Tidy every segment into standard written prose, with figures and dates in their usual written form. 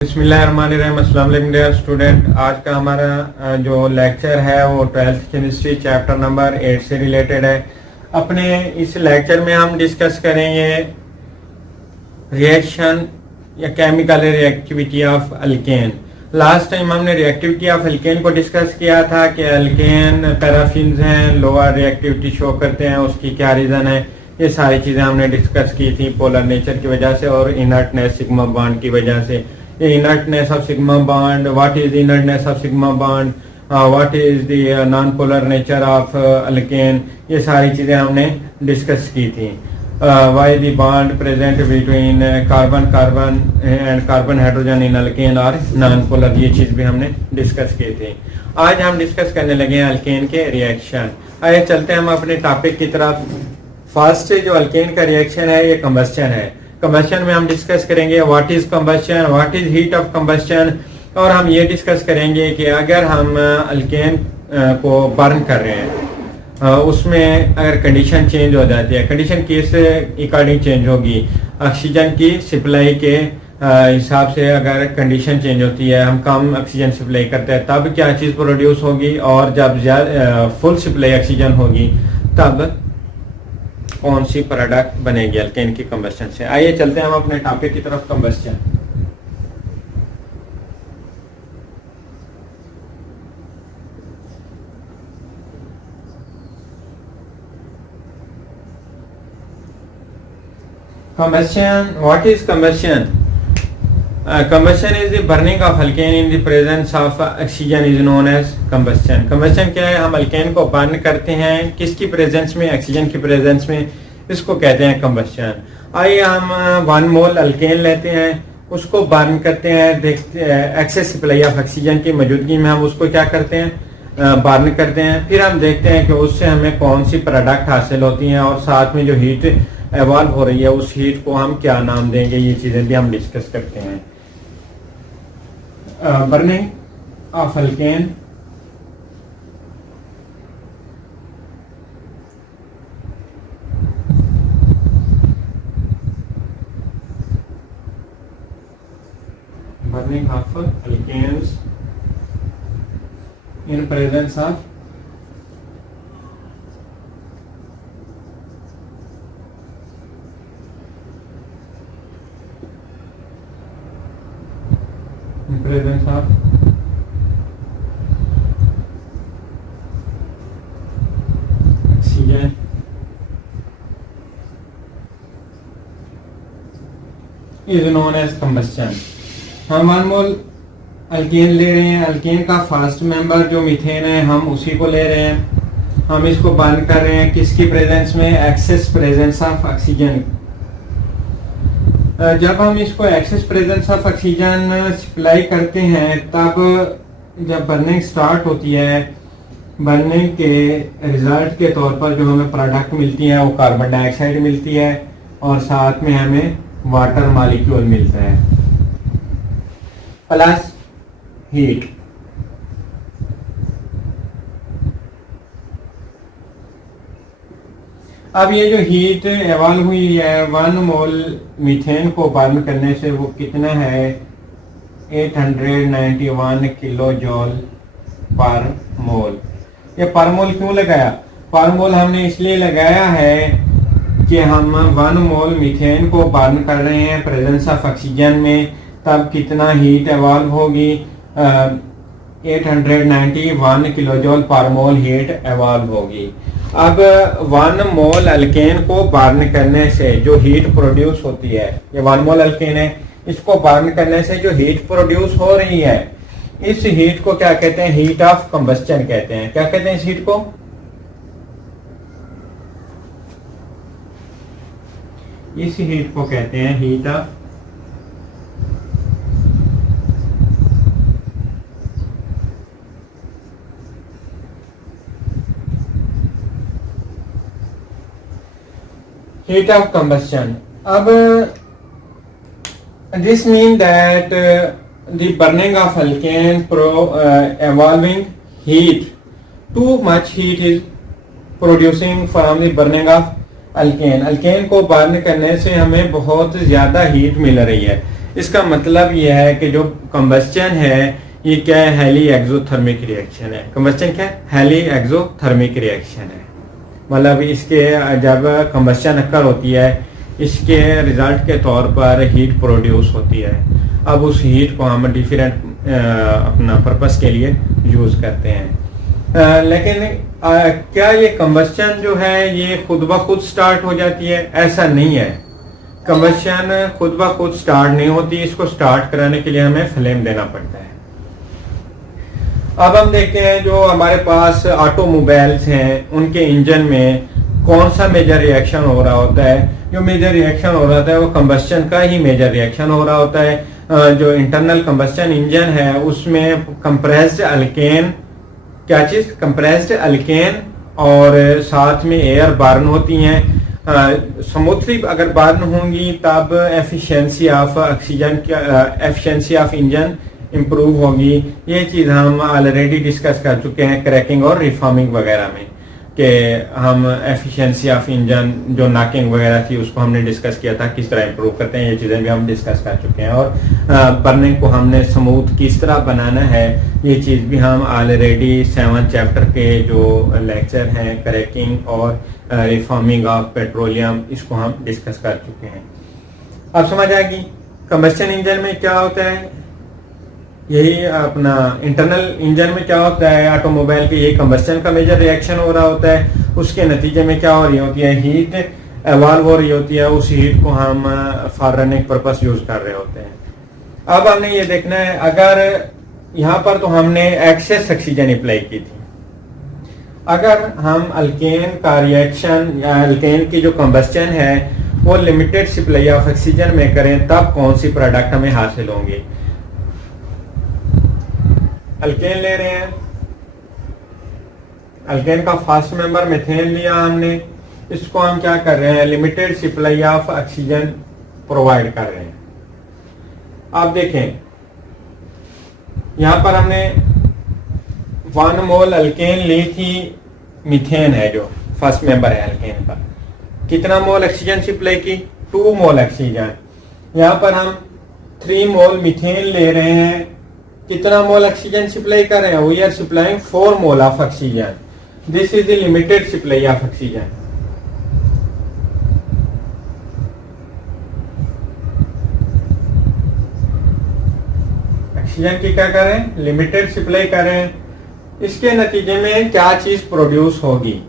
बिस्मिल्लाहिर्रहमानिर्रहीम। अस्सलाम वालेकुम डियर स्टूडेंट। आज का हमारा जो लेक्चर है वो 12th केमिस्ट्री चैप्टर नंबर 8 से रिलेटेड है। अपने इस लेक्चर में हम डिस्कस करेंगे रिएक्शन या chemical reactivity of alkane. Last time हमने रिएक्टिविटी ऑफ अल्केन को डिस्कस किया था कि अल्केन पैराफिन्स हैं, लोअर रिएक्टिविटी शो करते हैं, उसकी क्या रीज़न है। ये सारी चीज़ें हमने डिस्कस की थी पोलर नेचर की वजह से और इनर्टनेस सिग्मा बॉन्ड की वजह से। Inertness of sigma bond, what is inertness of sigma bond, what is the non polar nature of alkane, ये सारी चीज़ें हमने डिस्कस की थी। Why the bond present between carbon carbon and carbon hydrogen in alkane और non polar, ये चीज़ भी हमने डिस्कस की थी। आज हम डिस्कस करने लगे हैं अल्केन के रिएक्शन। आइए चलते हैं हम अपने टॉपिक की तरफ। फर्स्ट जो अल्केन का रिएक्शन है ये कंबस्शन है। कंबस्शन में हम डिस्कस करेंगे what is combustion, what is heat of combustion, और हम ये डिस्कस करेंगे कि अगर हम अल्केन को बर्न कर रहे हैं उसमें अगर कंडीशन चेंज हो जाती है, कंडीशन किस अकॉर्डिंग चेंज होगी, ऑक्सीजन की सप्लाई के हिसाब से अगर कंडीशन चेंज होती है, हम कम ऑक्सीजन सप्लाई करते हैं तब क्या चीज़ प्रोड्यूस होगी, और जब फुल सप्लाई ऑक्सीजन होगी तब कौन सी प्रोडक्ट बनेगी अल्केन की कंबस्शन से। आइए चलते हैं हम अपने टॉपिक की तरफ, combustion. Combustion, what is combustion? Combustion is the burning of alkane in the presence of oxygen is known as combustion. Combustion क्या है? हम अल्केन को बर्न करते हैं किसकी प्रेजेंस में, ऑक्सीजन की प्रेजेंस में, इसको कहते हैं combustion। आइए हम 1 मोल अल्केन लेते हैं, उसको बर्न करते हैं, देखते हैं एक्सेस सप्लाई ऑफ ऑक्सीजन की मौजूदगी में हम उसको क्या करते हैं, बर्न करते हैं। फिर हम देखते हैं कि उससे हमें कौन सी प्रोडक्ट हासिल होती हैं और साथ में जो हीट एवॉल्व हो रही है उस हीट को हम क्या नाम देंगे, ये चीज़ें भी हम डिस्कस करते हैं। Burning of alkane, burning of alkanes in presence of presence of oxygen is known as combustion। हम 1 मोल अल्केन ले रहे हैं, अल्केन का फर्स्ट मेंबर जो मीथेन है हम उसी को ले रहे हैं, हम इसको बर्न कर रहे हैं किसकी प्रेजेंस में, एक्सेस प्रेजेंस ऑफ ऑक्सीजन। जब हम इसको excess presence of oxygen supply करते हैं तब जब बर्निंग स्टार्ट होती है, बर्निंग के रिजल्ट के तौर पर जो हमें प्रोडक्ट मिलती है वो कार्बन डाइऑक्साइड मिलती है और साथ में हमें वाटर मॉलिक्यूल मिलता है प्लस हीट। अब ये जो हीट एवॉल्व हुई है 1 मोल मीथेन को बर्न करने से वो कितना है, 891 किलो जॉल पर मोल। ये पर मोल क्यों लगाया, पर मोल हमने इसलिए लगाया है कि हम 1 मोल मीथेन को बर्न कर रहे हैं प्रेजेंस ऑफ ऑक्सीजन में, तब कितना हीट एवॉल्व होगी, 891 किलो जॉल पर मोल हीट एवॉल्व होगी। अब 1 मोल अल्केन को बर्न करने से जो हीट प्रोड्यूस होती है, ये 1 मोल अल्केन है, इसको बर्न करने से जो हीट प्रोड्यूस हो रही है इस हीट को क्या कहते हैं, हीट ऑफ कंबस्शन कहते हैं। क्या कहते हैं इस हीट को, इस हीट को कहते हैं heat of heat of combustion। अब this mean that the burning of alkane evolving heat, too much heat is producing from the burning of alkane को बर्न करने से हमें बहुत ज़्यादा हीट मिल रही है। इसका मतलब यह है कि जो कंबस्चन है ये क्या है, हाईली एक्सोथर्मिक रिएक्शन है। कंबस्चन क्या है, हाईली एक्सोथर्मिक रिएक्शन है। मतलब इसके जब कंबस्चन अक्कर होती है इसके रिजल्ट के तौर पर हीट प्रोड्यूस होती है। अब उस हीट को हम डिफरेंट अपना पर्पस के लिए यूज करते हैं। लेकिन क्या ये कंबस्चन जो है ये खुद ब खुद स्टार्ट हो जाती है? ऐसा नहीं है। कंबस्चन खुद ब खुद स्टार्ट नहीं होती, इसको स्टार्ट कराने के लिए हमें फ्लेम देना पड़ता है। अब हम देखते हैं जो हमारे पास ऑटोमोबाइल्स हैं उनके इंजन में कौन सा मेजर रिएक्शन हो रहा होता है। जो मेजर रिएक्शन हो रहा होता है वो कंबस्चन का ही मेजर रिएक्शन हो रहा होता है। जो इंटरनल कंबस्चन इंजन है उसमें कंप्रेस्ड अल्केन, क्या चीज, कंप्रेस्ड अल्केन और साथ में एयर बर्न होती हैं। स्मूथली अगर बर्न होंगी तब efficiency of oxygen, efficiency of engine improve होगी। ये चीज हम ऑलरेडी डिस्कस कर चुके हैं क्रैकिंग और रिफॉर्मिंग वगैरह में, कि हम एफिशिएंसी ऑफ इंजन जो नॉकिंग वगैरह थी उसको हमने डिस्कस किया था, किस तरह इंप्रूव करते हैं। ये चीज़ें भी हम डिस्कस कर चुके हैं। और बर्निंग को हमने स्मूथ किस तरह बनाना है ये चीज़ भी हम ऑलरेडी 7 चैप्टर के जो लेक्चर हैं क्रैकिंग और रिफॉर्मिंग ऑफ पेट्रोलियम, इसको हम डिस्कस कर चुके हैं। अब समझ आएगी कंबस्चन इंजन में क्या होता है। यही अपना इंटरनल इंजन में क्या होता है, ऑटोमोबाइल के ये कंबस्चन का मेजर रिएक्शन हो रहा होता है। उसके नतीजे में क्या हो रही होती है, हीट एवॉल्व हो रही होती है। उस हीट को हम फॉर रनिंग पर्पस यूज कर रहे होते हैं। अब हमने ये देखना है, अगर यहाँ पर तो हमने एक्सेस ऑक्सीजन अप्लाई की थी। अगर हम अल्केन का रिएक्शन या अल्केन की जो कंबस्चन है वो लिमिटेड सप्लाई ऑफ ऑक्सीजन में करें तब कौन सी प्रोडक्ट हमें हासिल होंगे। अल्केन ले रहे हैं, अल्केन का फर्स्ट मेंबर मेथेन लिया हमने, इसको हम क्या कर रहे हैं, limited supply of oxygen provide कर रहे हैं। आप देखें यहां पर हमने 1 मोल अल्केन ली थी, मीथेन है जो फर्स्ट मेंबर है अल्केन का। कितना मोल ऑक्सीजन सप्लाई की, 2 मोल ऑक्सीजन। यहां पर हम 3 मोल मीथेन ले रहे हैं, कितना मोल ऑक्सीजन सप्लाई कर रहे हैं, we are supplying 4 mole of oxygen. This is the limited supply of oxygen. Oxygen की क्या कर रहे हैं, लिमिटेड सप्लाई कर रहे हैं। इसके नतीजे में क्या चीज प्रोड्यूस होगी,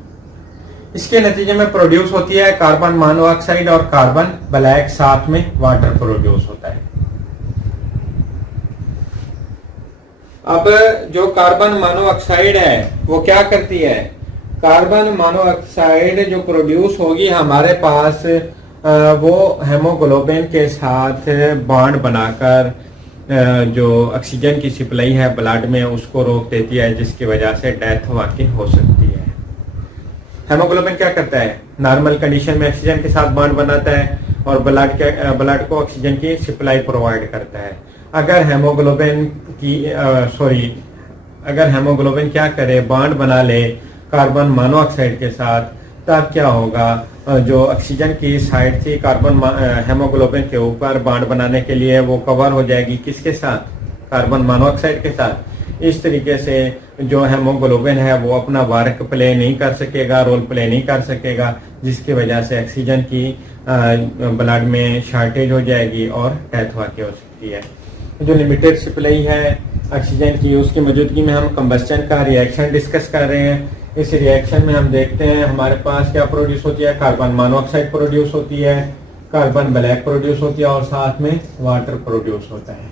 इसके नतीजे में प्रोड्यूस होती है कार्बन मोनोऑक्साइड और कार्बन ब्लैक, साथ में वाटर प्रोड्यूस होता है। अब जो कार्बन मोनोऑक्साइड है वो क्या करती है, कार्बन मोनोऑक्साइड जो प्रोड्यूस होगी हमारे पास वो हेमोग्लोबिन के साथ बॉन्ड बनाकर जो ऑक्सीजन की सप्लाई है ब्लड में उसको रोक देती है, जिसकी वजह से डेथ वाकई हो सकती है। हेमोग्लोबिन क्या करता है, नॉर्मल कंडीशन में ऑक्सीजन के साथ बॉन्ड बनाता है और ब्लड को ऑक्सीजन की सप्लाई प्रोवाइड करता है। अगर हेमोग्लोबिन क्या करे, बॉन्ड बना ले कार्बन मोनोऑक्साइड के साथ, तब क्या होगा, जो ऑक्सीजन की साइड थी कार्बन हेमोग्लोबिन के ऊपर बॉन्ड बनाने के लिए वो कवर हो जाएगी किसके साथ, कार्बन मोनोऑक्साइड के साथ। इस तरीके से जो हेमोग्लोबिन है वो अपना वर्क प्ले नहीं कर सकेगा, रोल प्ले नहीं कर सकेगा, जिसकी वजह से ऑक्सीजन की ब्लड में शॉर्टेज हो जाएगी और डेथ वाकई हो सकती है। जो लिमिटेड सप्लाई है ऑक्सीजन की, उसकी मौजूदगी में हम कंबस्चन का रिएक्शन डिस्कस कर रहे हैं। इस रिएक्शन में हम देखते हैं हमारे पास क्या प्रोड्यूस होती है, कार्बन मोनोऑक्साइड प्रोड्यूस होती है, कार्बन ब्लैक प्रोड्यूस होती है और साथ में वाटर प्रोड्यूस होता है।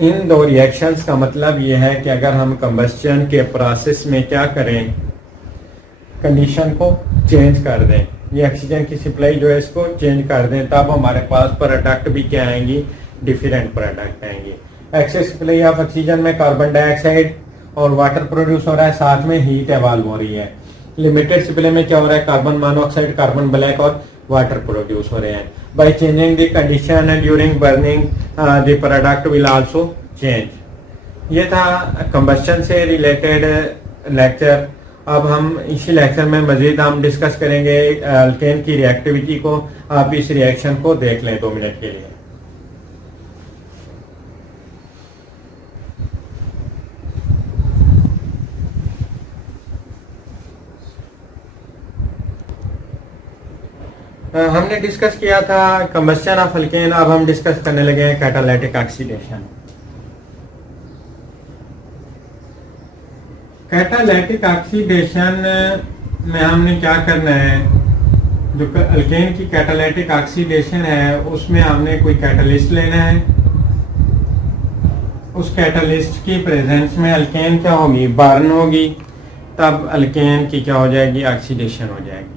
इन 2 रिएक्शंस का मतलब ये है कि अगर हम कंबस्चन के प्रोसेस में क्या करें, कंडीशन को चेंज कर दें, ये ऑक्सीजन की सप्लाई जो है इसको चेंज कर दें, तब हमारे पास प्रोडक्ट भी क्या आएंगी, डिफरेंट प्रोडक्ट आएंगे। एक्सेस सप्लाई ऑफ ऑक्सीजन में कार्बन डाइऑक्साइड और वाटर प्रोड्यूस हो रहा है, साथ में हीट एवॉल्व हो रही है। लिमिटेड सप्लाई में क्या हो रहा है, कार्बन मोनोऑक्साइड, कार्बन ब्लैक और वाटर प्रोड्यूस हो रहे हैं। By changing the condition during burning the product will also change. ये था कंबस्चन से रिलेटेड लेक्चर। अब हम इसी लेक्चर में मजीद हम डिस्कस करेंगे अल्केन की रिएक्टिविटी को। आप इस रिएक्शन को देख लें 2 मिनट के लिए। हमने डिस्कस किया था कंबस्शन ऑफ अल्केन, अब हम डिस्कस करने लगे हैं कैटालिटिक ऑक्सीडेशन। कैटालिटिक ऑक्सीडेशन में हमने क्या करना है, जो अल्केन की कैटालिटिक ऑक्सीडेशन है उसमें हमने कोई कैटलिस्ट लेना है। उस कैटलिस्ट की प्रेजेंस में अल्केन क्या होगी, बर्न होगी, तब अल्केन की क्या हो जाएगी, ऑक्सीडेशन हो जाएगी।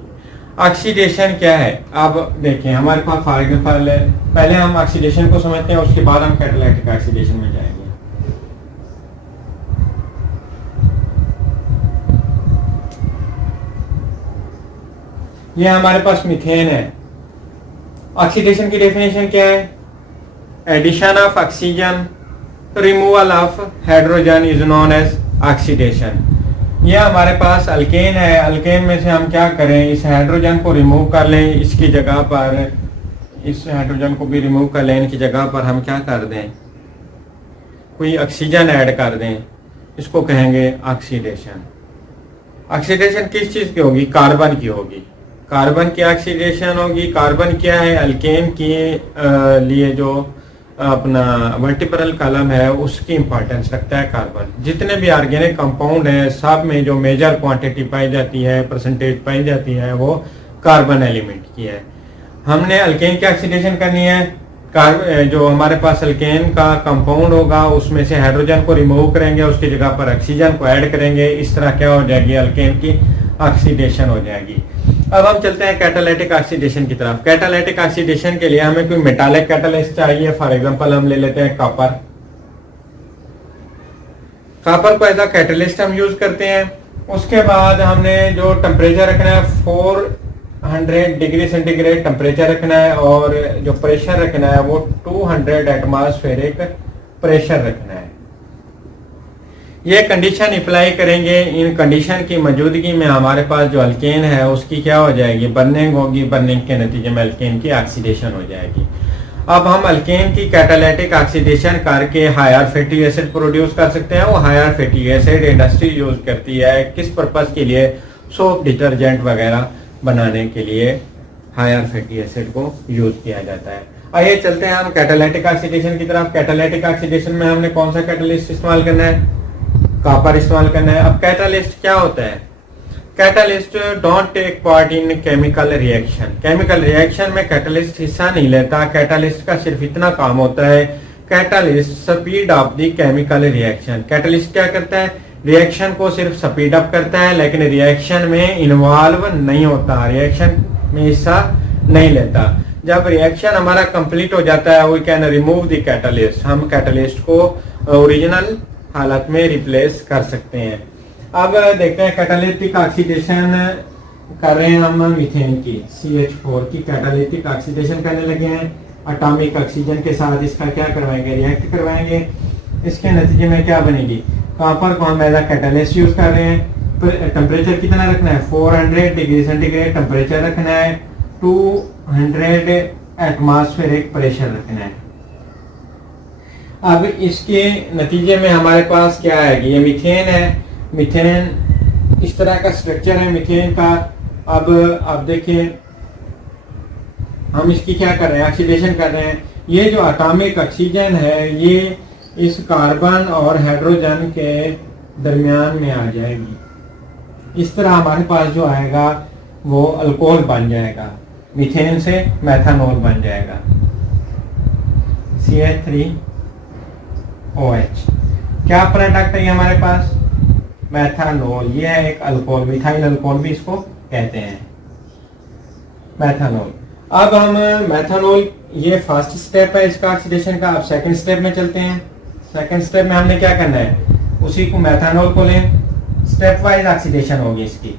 ऑक्सीडेशन क्या है, अब देखें हमारे पास फॉर एग्जाम्पल पहले हम ऑक्सीडेशन को समझते हैं, उसके बाद हम कैटालिटिक ऑक्सीडेशन में जाएंगे। ये हमारे पास मीथेन है। ऑक्सीडेशन की डेफिनेशन क्या है, addition of oxygen, removal of hydrogen is known as oxidation. ये हमारे पास अल्केन है, अल्केन में से हम क्या करें, इस हाइड्रोजन को रिमूव कर लें, इसकी जगह पर इस हाइड्रोजन को भी रिमूव कर लें, इनकी जगह पर हम क्या कर दें, कोई ऑक्सीजन ऐड कर दें, इसको कहेंगे ऑक्सीडेशन। ऑक्सीडेशन किस चीज़ की होगी, कार्बन की होगी, कार्बन की ऑक्सीडेशन होगी। कार्बन क्या है, अल्केन के लिए जो अपना वर्टिब्रल कॉलम है उसकी इंपॉर्टेंस रखता है कार्बन। जितने भी ऑर्गेनिक कंपाउंड हैं सब में जो मेजर क्वांटिटी पाई जाती है, परसेंटेज पाई जाती है, वो कार्बन एलिमेंट की है। हमने अल्केन की ऑक्सीडेशन करनी है, जो हमारे पास अल्केन का कंपाउंड होगा उसमें से हाइड्रोजन को रिमूव करेंगे, उसकी जगह पर ऑक्सीजन को ऐड करेंगे, इस तरह क्या हो जाएगी, अल्केन की ऑक्सीडेशन हो जाएगी। अब हम चलते हैं कैटालिटिक ऑक्सीडेशन की तरफ। कैटालिटिक ऑक्सीडेशन के लिए हमें कोई मेटालिक कैटालिस्ट चाहिए, फॉर एग्जांपल हम ले लेते हैं कॉपर। कॉपर को एज अ कैटालिस्ट हम यूज करते हैं। उसके बाद हमने जो टेम्परेचर रखना है 400 डिग्री सेंटीग्रेड टेम्परेचर रखना है, और जो प्रेशर रखना है वो 200 एटमॉस्फेरिक प्रेशर रखना है। ये कंडीशन अप्लाई करेंगे, इन कंडीशन की मौजूदगी में हमारे पास जो अल्केन है उसकी क्या हो जाएगी, बर्निंग होगी, बर्निंग के नतीजे में अल्केन की ऑक्सीडेशन हो जाएगी। अब हम अल्केन की कैटालिटिक ऑक्सीडेशन करके हायर फैटी एसिड प्रोड्यूस कर सकते हैं। वो higher fatty acid industry use करती है किस पर्पज के लिए, सोप डिटर्जेंट वगैरह बनाने के लिए हायर फैटी एसिड को यूज किया जाता है। आइए चलते हैं हम कैटालिटिक ऑक्सीडेशन की तरफ। कैटालिटिक ऑक्सीडेशन में हमने कौन सा कैटालिस्ट इस्तेमाल करना है, कॉपर इस्तेमाल करना है। अब कैटालिस्ट क्या होता है, catalyst don't take part in chemical reaction. Chemical reaction में कैटालिस्ट हिस्सा नहीं लेता। कैटालिस्ट का सिर्फ इतना काम होता है, catalyst speed up the chemical reaction. Catalyst क्या करता है, रिएक्शन को सिर्फ स्पीड अप करता है, लेकिन रिएक्शन में इन्वॉल्व नहीं होता, रिएक्शन में हिस्सा नहीं लेता। जब रिएक्शन हमारा कंप्लीट हो जाता है, we can remove the catalyst, हम कैटालिस्ट को ओरिजिनल हालत में रिप्लेस कर सकते हैं। अब देखते हैं कैटालिटिक ऑक्सीडेशन कर रहे हैं हम मीथेन की, CH4 की कैटालिटिक ऑक्सीडेशन करने लगे हैं। एटॉमिक ऑक्सीजन के साथ इसका क्या करवाएंगे, रिएक्ट करवाएंगे। इसके नतीजे में क्या बनेगी, कॉपर को हम एज अ कैटालिस्ट यूज कर रहे हैं। टेम्परेचर कितना रखना है, 400 डिग्री सेंटीग्रेड टेम्परेचर रखना है, 200 एटमॉस्फेरिक प्रेशर रखना है। अब इसके नतीजे में हमारे पास क्या आएगी, ये मीथेन है। मीथेन इस तरह का स्ट्रक्चर है मीथेन का। अब आप देखिए हम इसकी क्या कर रहे हैं, ऑक्सीडेशन कर रहे हैं। ये जो एटॉमिक ऑक्सीजन है ये इस कार्बन और हाइड्रोजन के दरमियान में आ जाएगी। इस तरह हमारे पास जो आएगा वो अल्कोहल बन जाएगा, मीथेन से मेथनॉल बन जाएगा, CH3OH। क्या प्रोडक्ट है ये हमारे पास, मेथनॉल। ये है एक अल्कोहल, मिथाइल अल्कोहल भी इसको कहते हैं, मेथनॉल। अब हम मेथनॉल, ये फर्स्ट स्टेप है इसका ऑक्सीडेशन का। अब सेकंड स्टेप में चलते हैं। सेकंड स्टेप में हमने क्या करना है, उसी को मेथनॉल को लें, स्टेप वाइज ऑक्सीडेशन होगी इसकी,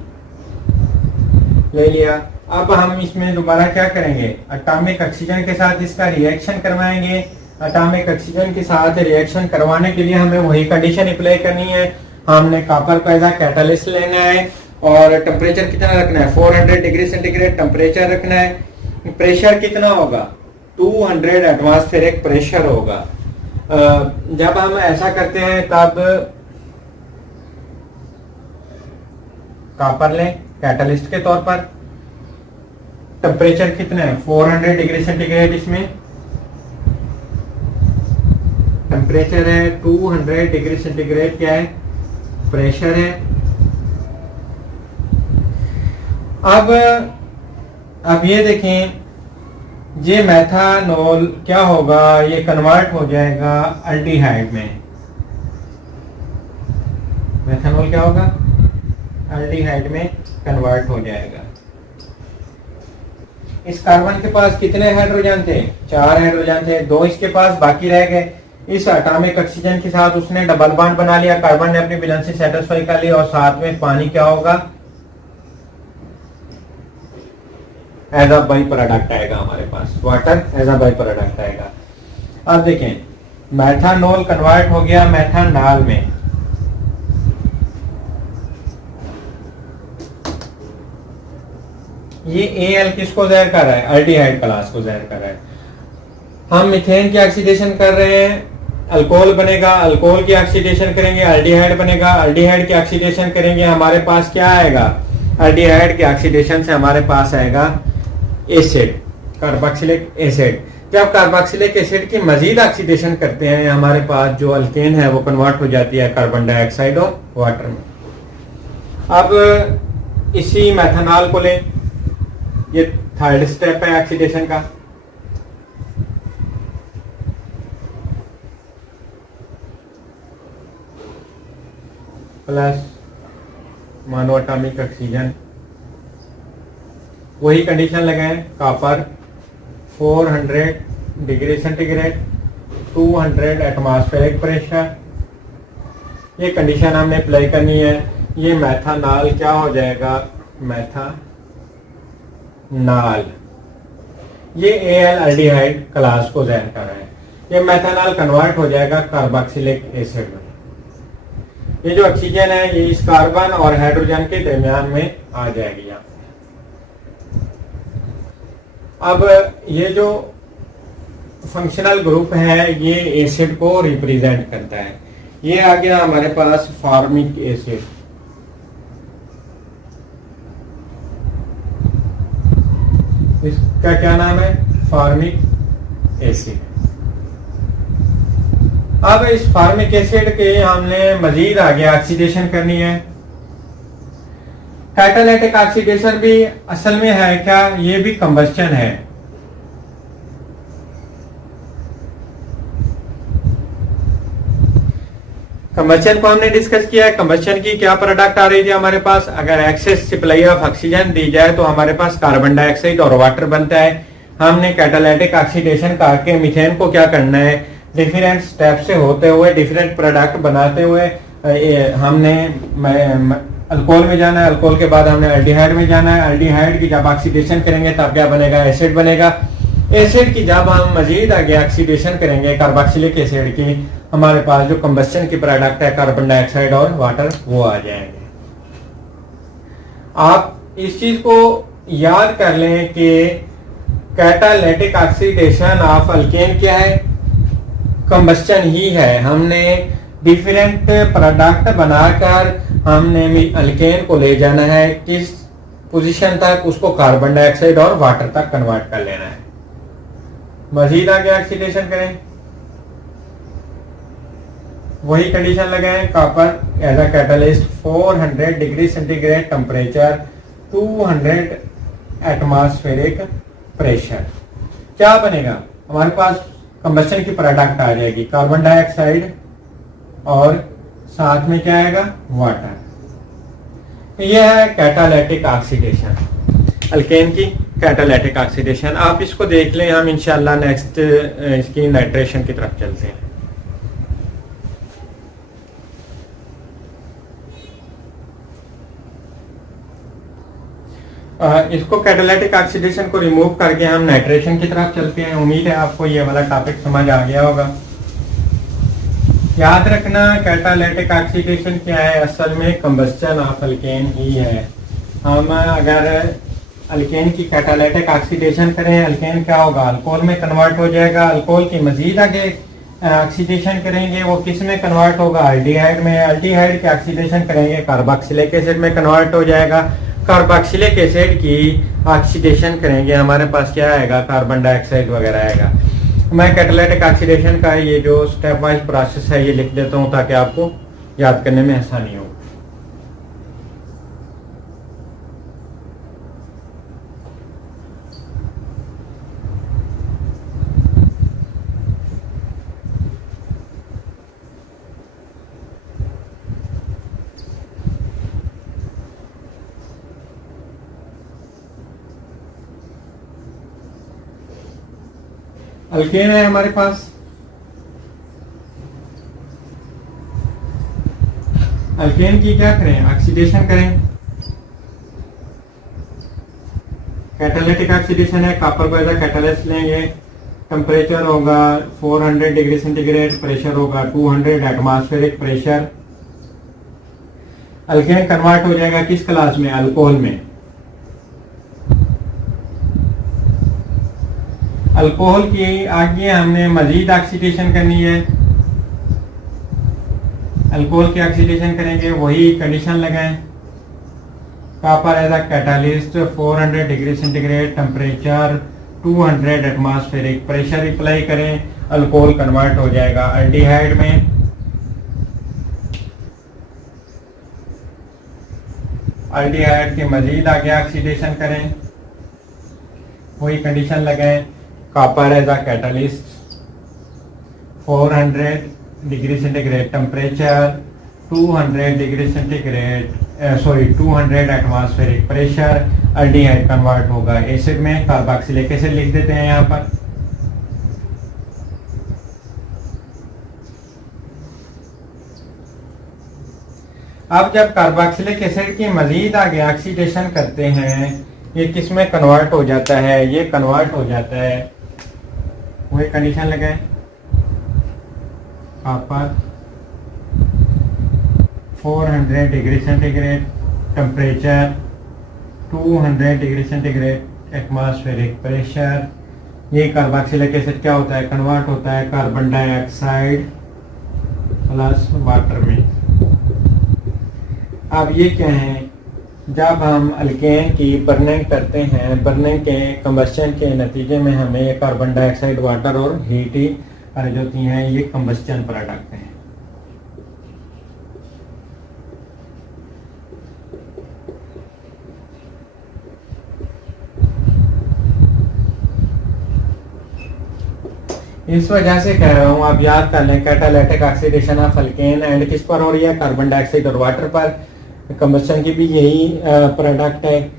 ले लिया। अब हम इसमें दोबारा क्या करेंगे, एटॉमिक ऑक्सीजन के साथ इसका रिएक्शन करवाएंगे। एटॉमिक ऑक्सीजन के साथ रिएक्शन करवाने के लिए हमें वही कंडीशन अप्लाई करनी है। हमने कॉपर को एज अ कैटालिस्ट लेना है और टेम्परेचर कितना रखना है, 400 डिग्री सेंटीग्रेड टेम्परेचर रखना है। प्रेशर कितना होगा, 200 एटमॉस्फेरिक प्रेशर होगा। जब हम ऐसा करते हैं तब कॉपर लें कैटालिस्ट के तौर पर, टेम्परेचर कितना है 400 डिग्री सेंटीग्रेड, इसमें टेम्परेचर है 200 डिग्री सेंटीग्रेड, क्या है प्रेशर है। अब ये देखें, ये मेथानॉल क्या होगा, ये कन्वर्ट हो जाएगा अल्डिहाइड में। मेथानॉल क्या होगा, अल्डिहाइड में कन्वर्ट हो जाएगा। इस कार्बन के पास कितने हाइड्रोजन थे, 4 हाइड्रोजन थे, 2 इसके पास बाकी रह गए। इस एटॉमिक ऑक्सीजन के साथ उसने डबल बॉन्ड बना लिया, कार्बन ने अपनी बैलेंस सेटिस्फाई कर ली, और साथ में पानी क्या होगा, एज अ बाई प्रोडक्ट आएगा हमारे पास, water as a by product आएगा। अब देखें, मेथानॉल कन्वर्ट हो गया मेथानॉल में। ये एल किसको ज़ाहिर कर रहा है, अल्डिहाइड क्लास को ज़ाहिर कर रहा है। हम मीथेन की ऑक्सीडेशन कर रहे हैं, अल्कोहल बनेगा, अल्कोहल की ऑक्सीडेशन करेंगे, अल्डिहाइड बनेगा, अल्डिहाइड की ऑक्सीडेशन करेंगे, हमारे पास क्या आएगा, अल्डिहाइड की ऑक्सीडेशन से हमारे पास आएगा एसिड, कार्बोक्सिलिक एसिड। जब कार्बोक्सिलिक एसिड की मजीद ऑक्सीडेशन करते हैं, हमारे पास जो अल्केन है वो कन्वर्ट हो जाती है कार्बन डाइऑक्साइड और वाटर में। अब इसी मेथनॉल को लें, ये थर्ड स्टेप है ऑक्सीडेशन का। प्लस मोनोएटॉमिक ऑक्सीजन, वही कंडीशन लगाएं, copper 400 degree centigrade, 200 atmospheric pressure, ये कंडीशन हमने अप्लाई करनी है। ये मेथानॉल क्या हो जाएगा, मेथानॉल, ये एल अल्डिहाइड क्लास को ज़ाहिर कर रहा है। ये मेथानॉल कन्वर्ट हो जाएगा कार्बोक्सिलिक एसिड में। ये जो ऑक्सीजन है ये इस कार्बन और हाइड्रोजन के दरमियान में आ जाएगी यहाँ। अब ये जो फंक्शनल ग्रुप है ये एसिड को रिप्रेजेंट करता है। ये आ गया हमारे पास फॉर्मिक एसिड, इसका क्या नाम है, फॉर्मिक एसिड। अब इस फॉर्मिक एसिड के हमने मजीद आगे ऑक्सीडेशन करनी है। कैटालिटिक ऑक्सीडेशन भी असल में है क्या, ये भी कंबस्चन है। कंबस्चन को हमने डिस्कस किया है। कंबस्चन की क्या प्रोडक्ट आ रही थी हमारे पास, अगर एक्सेस सप्लाई ऑफ ऑक्सीजन दी जाए तो हमारे पास कार्बन डाइऑक्साइड और वाटर बनता है। हमने कैटालिटिक ऑक्सीडेशन करके मीथेन को क्या करना है, डिफरेंट स्टेप से होते हुए डिफरेंट प्रोडक्ट बनाते हुए हमने अल्कोहल में जाना है, अल्कोहल के बाद हमने अल्डिहाइड में जाना है। अल्डिहाइड की जब ऑक्सीडेशन करेंगे तब क्या बनेगा, एसिड बनेगा। एसिड की जब हम मजीद आगे ऑक्सीडेशन करेंगे कार्बोक्सिलिक एसिड की, हमारे पास जो कंबस्चन की प्रोडक्ट है कार्बन डाइऑक्साइड और वाटर वो आ जाएंगे। आप इस चीज को याद कर लें कि कैटालिटिक ऑक्सीडेशन ऑफ अल्केन क्या है, कंबस्चन ही है। हमने डिफरेंट प्रोडक्ट बनाकर हमने अल्केन को ले जाना है किस पोजीशन तक, उसको कार्बन डाइऑक्साइड और वाटर तक कन्वर्ट कर लेना है। मजीद आगे ऑक्सीडेशन करें, वही कंडीशन लगाएं, copper as a catalyst, 400 degree centigrade temperature, 200 atmospheric pressure. क्या बनेगा, हमारे पास कंबस्चन की प्रोडक्ट आ जाएगी, कार्बन डाइऑक्साइड और साथ में क्या आएगा, वाटर। यह है कैटालिटिक ऑक्सीडेशन, अल्केन की कैटालिटिक ऑक्सीडेशन। आप इसको देख लें, हम इंशाल्लाह नेक्स्ट इसकी नाइट्रेशन की तरफ चलते हैं। इसको कैटालिटिक ऑक्सीडेशन को रिमूव करके हम नाइट्रेशन की तरफ चलते हैं। उम्मीद है आपको ये वाला टॉपिक समझ आ गया होगा। याद रखना कैटालिटिक ऑक्सीडेशन क्या है, असल में कंबस्चन ऑफ अल्केन ही है। हम अगर अल्केन की कैटालिटिक ऑक्सीडेशन करें, अल्केन क्या होगा, अल्कोहल में कन्वर्ट हो जाएगा। अल्कोहल की मजीद आगे ऑक्सीडेशन करेंगे, वो किस में कन्वर्ट होगा, अल्डिहाइड में। अल्डिहाइड की ऑक्सीडेशन करेंगे, कार्बोक्सिलिक एसिड में कन्वर्ट हो जाएगा। कार्बोक्सिलिक एसिड की ऑक्सीडेशन करेंगे, हमारे पास क्या आएगा, कार्बन डाइऑक्साइड वगैरह आएगा। मैं कैटालिटिक ऑक्सीडेशन का ये जो स्टेप वाइज प्रोसेस है ये लिख देता हूँ ताकि आपको याद करने में आसानी हो। अल्केन है हमारे पास, अल्केन की क्या करें, ऑक्सीडेशन करें। कैटालिटिक ऑक्सीडेशन है, कॉपर को एज अ कैटालिस्ट लेंगे। टेम्परेचर होगा 400 डिग्री सेंटीग्रेड, प्रेशर होगा 200 एटमॉस्फेरिक प्रेशर। अल्केन कन्वर्ट हो जाएगा किस क्लास में, अल्कोहल में। अल्कोहल की आगे हमने मजीद ऑक्सीडेशन करनी है, अल्कोहल की ऑक्सीडेशन करेंगे, वही कंडीशन लगाएं। Copper as a catalyst, 400 degree centigrade, temperature 200 atmospheric pressure apply करें, अल्कोहल कन्वर्ट हो जाएगा अल्डिहाइड में। अल्डिहाइड की मजीद आगे ऑक्सीडेशन करें, वही कंडीशन लगाएं। Copper as a catalyst, 400 degree centigrade, temperature 200 degree centigrade, 200 atmospheric pressure, aldehyde convert होगा एसिड में। कार्बोक्सिलिक एसिड लिख देते हैं यहाँ पर। अब जब कार्बोक्सिलिक एसिड की मजीद आगे ऑक्सीडेशन करते हैं, ये किस में कन्वर्ट हो जाता है, ये कन्वर्ट हो जाता है, वही कंडीशन लगाएं। Copper 400 degree centigrade, temperature 200 degree centigrade, atmospheric pressure. ये कार्बोक्सिलिक एसिड क्या होता है, कन्वर्ट होता है कार्बन डाइऑक्साइड प्लस वाटर में। अब ये क्या है, जब हम अल्केन की बर्निंग करते हैं, बर्निंग के कंबस्शन के नतीजे में हमें कार्बन डाइऑक्साइड, वाटर और हीट ही खर्च होती हैं, ये कंबस्शन प्रोडक्ट हैं। इस वजह से कह रहा हूँ, आप याद कर लें, catalytic oxidation of alkane and किस पर हो रही है, कार्बन डाइऑक्साइड और वाटर पर। कंबस्शन की भी यही प्रोडक्ट है,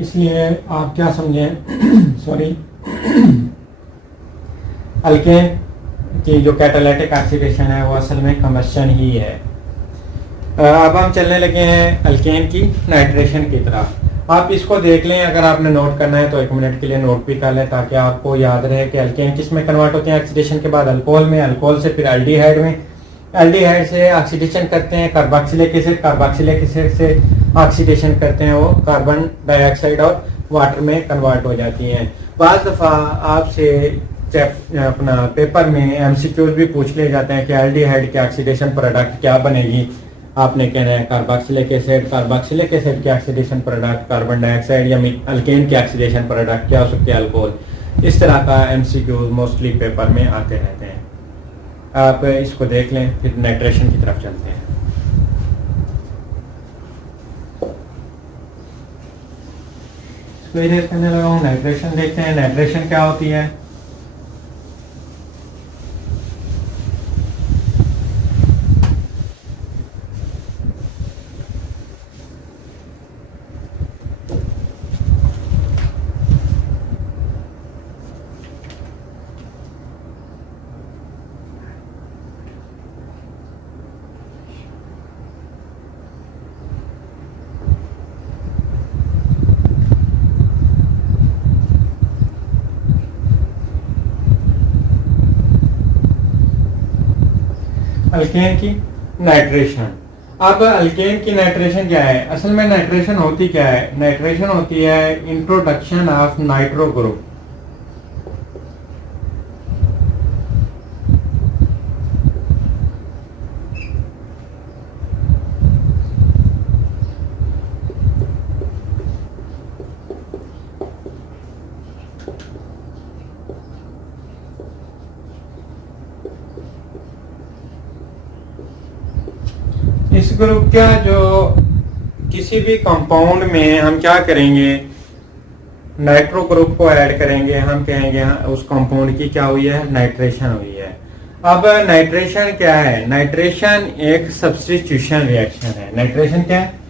इसलिए आप क्या समझें सॉरी अल्केन की जो कैटालिटिक ऑक्सीडेशन है वो असल में कंबस्शन ही है। अब हम चलने लगे हैं अल्केन की नाइट्रेशन की तरफ। आप इसको देख लें, अगर आपने नोट करना है तो 1 मिनट के लिए नोट भी कर लें ताकि आपको याद रहे कि अल्केन किस में कन्वर्ट होते हैं ऑक्सीडेशन के बाद, अल्कोहल में, अल्कोहल से फिर एल्डिहाइड में, एल्डिहाइड से ऑक्सीडेशन करते हैं कार्बोक्सिलिक एसिड, कार्बोक्सिलिक एसिड से ऑक्सीडेशन करते हैं वो कार्बन डाइऑक्साइड और वाटर में कन्वर्ट हो जाती हैं। बाज़ दफ़ा आपसे अपना पेपर में एमसीक्यूज भी पूछ लिए जाते हैं कि एल्डिहाइड के ऑक्सीडेशन प्रोडक्ट क्या बनेगी। आपने कहना है कार्बोक्सिलिक एसिड, कार्बोक्सिलिक एसिड के ऑक्सीडेशन प्रोडक्ट कार्बन डाइऑक्साइड, या अल्केन के ऑक्सीडेशन प्रोडक्ट क्या हो सकते हैं, अल्कोहल। इस तरह का एमसीक्यूज मोस्टली पेपर में आते रहते हैं। आप इसको देख लें, फिर नाइट्रेशन की तरफ चलते हैं। करने लगा हूँ, नाइट्रेशन देखते हैं, नाइट्रेशन क्या होती है। अल्केन की नाइट्रेशन। अब अल्केन की नाइट्रेशन क्या है, असल में नाइट्रेशन होती क्या है, नाइट्रेशन होती है इंट्रोडक्शन ऑफ नाइट्रो ग्रुप। इस ग्रुप का जो किसी भी कंपाउंड में हम क्या करेंगे, नाइट्रो ग्रुप को ऐड करेंगे, हम कहेंगे उस कंपाउंड की क्या हुई है, नाइट्रेशन हुई है। अब नाइट्रेशन क्या है, नाइट्रेशन एक सब्स्टिट्यूशन रिएक्शन है। नाइट्रेशन क्या है,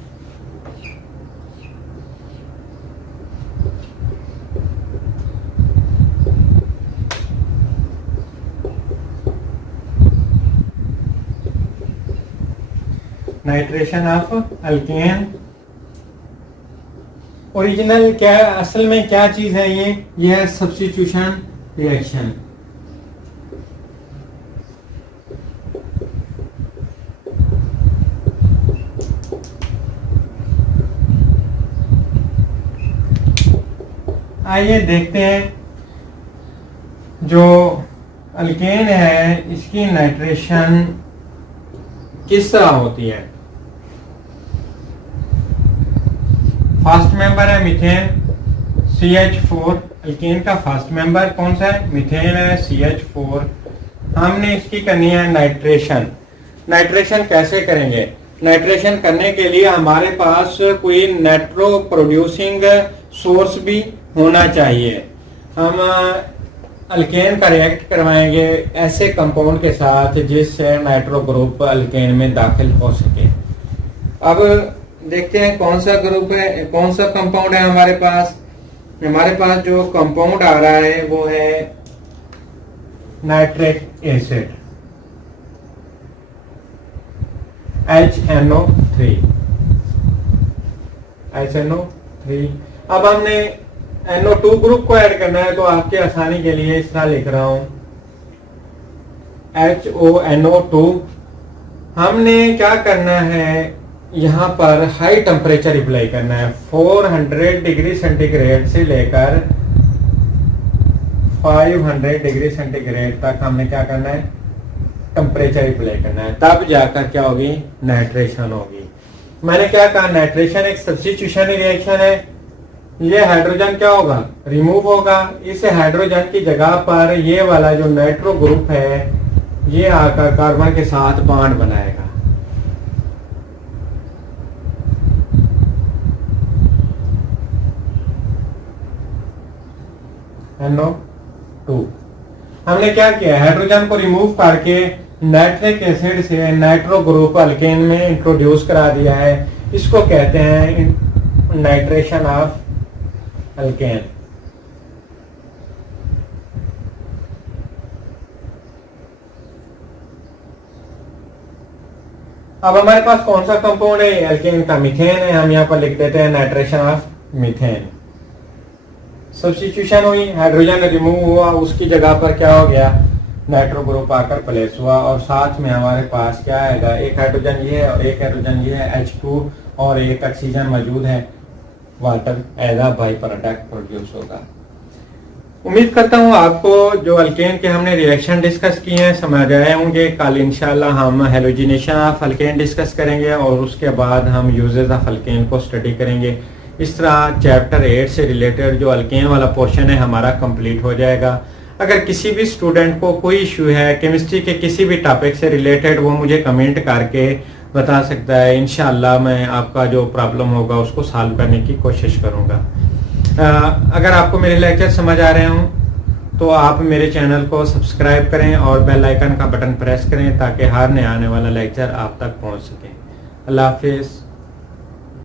नाइट्रेशन ऑफ अल्केन। ओरिजिनल क्या, असल में क्या चीज है ये है सब्स्टिट्यूशन रिएक्शन। आइए देखते हैं जो अल्केन है इसकी नाइट्रेशन किस तरह होती है। फर्स्ट मेंबर है मीथेन CH4। अल्केन का फर्स्ट मेंबर कौन सा है, मीथेन है, CH4। हमने इसकी करनी है नाइट्रेशन। नाइट्रेशन कैसे करेंगे, नाइट्रेशन करने के लिए हमारे पास कोई नाइट्रो प्रोड्यूसिंग सोर्स भी होना चाहिए। हम अल्केन का रिएक्ट करवाएंगे ऐसे कंपाउंड के साथ जिससे नाइट्रो ग्रुप अल्केन में दाखिल हो सके। अब देखते हैं कौन सा ग्रुप है, कौन सा कंपाउंड है हमारे पास। हमारे पास जो कंपाउंड आ रहा है वो है नाइट्रिक एसिड HNO3। अब हमने NO2 ग्रुप को ऐड करना है, तो आपकी आसानी के लिए इस तरह लिख रहा हूं HONO2। हमने क्या करना है, यहां पर हाई टेम्परेचर अप्लाई करना है। 400 डिग्री सेंटीग्रेड से लेकर 500 डिग्री सेंटीग्रेड तक हमने क्या करना है, टेम्परेचर अप्लाई करना है, तब जाकर क्या होगी, नाइट्रेशन होगी। मैंने क्या कहा, नाइट्रेशन एक सब्स्टिट्यूशन रिएक्शन है। ये हाइड्रोजन क्या होगा, रिमूव होगा। इस हाइड्रोजन की जगह पर ये वाला जो नाइट्रो ग्रुप है ये आकर कार्बन के साथ बॉन्ड बनाएगा। NO2। हमने क्या किया, हाइड्रोजन को रिमूव करके नाइट्रिक एसिड से नाइट्रो ग्रुप अल्केन में इंट्रोड्यूस करा दिया है। इसको कहते हैं नाइट्रेशन ऑफ अल्केन। अब हमारे पास कौन सा कंपाउंड है, अल्केन का मीथेन है। हम यहां पर लिख देते हैं नाइट्रेशन ऑफ मीथेन। सब्स्टिट्यूशन हुई, हाइड्रोजन रिमूव हुआ, उसकी जगह पर क्या हो गया, नाइट्रो ग्रुप आकर प्लेस हुआ। और साथ में हमारे पास क्या आएगा, एक हाइड्रोजन ये है और एक हाइड्रोजन ये है H2 और एक ऑक्सीजन मौजूद है, water as a by product produce होगा। उम्मीद करता हूँ आपको जो अल्केन के हमने रिएक्शन डिस्कस किए हैं समझ आए होंगे। कल इंशाल्लाह हम हेलोजिनेशन ऑफ अल्केन डिस्कस करेंगे और उसके बाद हम यूजेस ऑफ अल्केन को स्टडी करेंगे। इस तरह चैप्टर 8 से रिलेटेड जो अल्केन वाला पोर्शन है हमारा कंप्लीट हो जाएगा। अगर किसी भी स्टूडेंट को कोई इशू है केमिस्ट्री के किसी भी टॉपिक से रिलेटेड, वो मुझे कमेंट करके बता सकता है। इंशाल्लाह मैं आपका जो प्रॉब्लम होगा उसको सॉल्व करने की कोशिश करूंगा। अगर आपको मेरे लेक्चर समझ आ रहे हों तो आप मेरे चैनल को सब्सक्राइब करें और बेल आइकन का बटन प्रेस करें ताकि हर नया आने वाला लेक्चर आप तक पहुंच सके। अल्लाह हाफिज़।